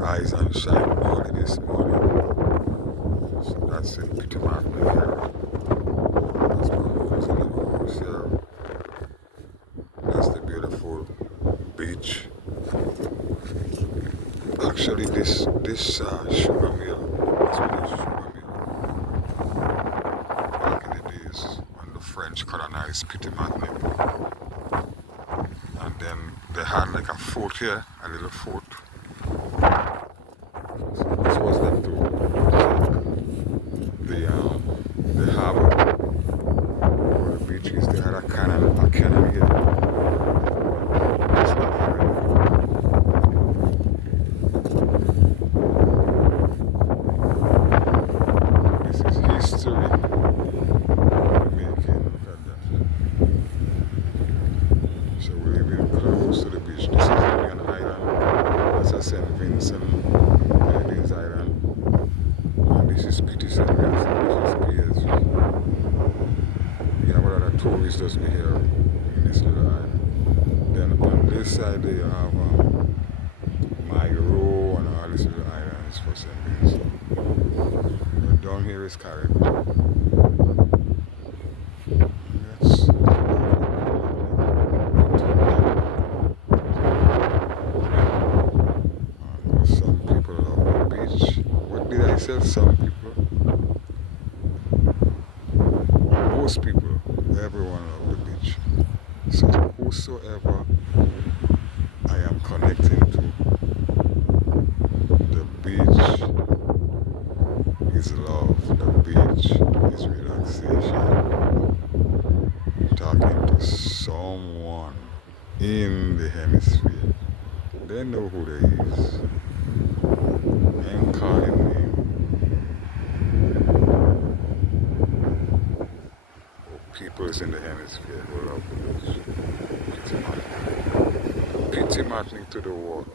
rise and shine early this morning. So that's in Petite here. That's beautiful little house here. That's the beautiful beach. Actually, this sugar mill, this village sugar mill, back in the days when the French colonized Petite, and then they had like a fort here, a little fort. So this was them to the harbor where the beach is. They had a cannon here. It's not here anymore. This is history making. Look at that. So we're living close to the beach. This is really an island. That's a St. Vincent Island. And this is Petite St. Vincent. This is PSV. We have a lot of tourists just be here in this little island. Then on this side they have Myro and all these little islands for St. Vincent. But down here is Carrick. Some people love the beach. What did I say? Some people? Most people, everyone loves the beach. So whosoever I am connecting to, the beach is love, the beach is relaxation. Talking to someone in the hemisphere, they know who they is. I'm calling name. People is in the hemisphere who love the beach. Petite Martinique to the water.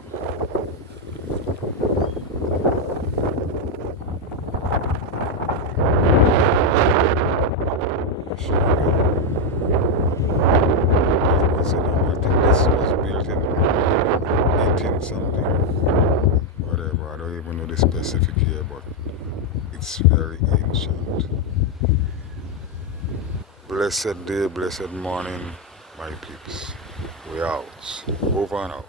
This was built in 18 something, whatever, I don't even know the specific year, but it's very ancient. Blessed day, blessed morning, my peeps. We out. Over and out.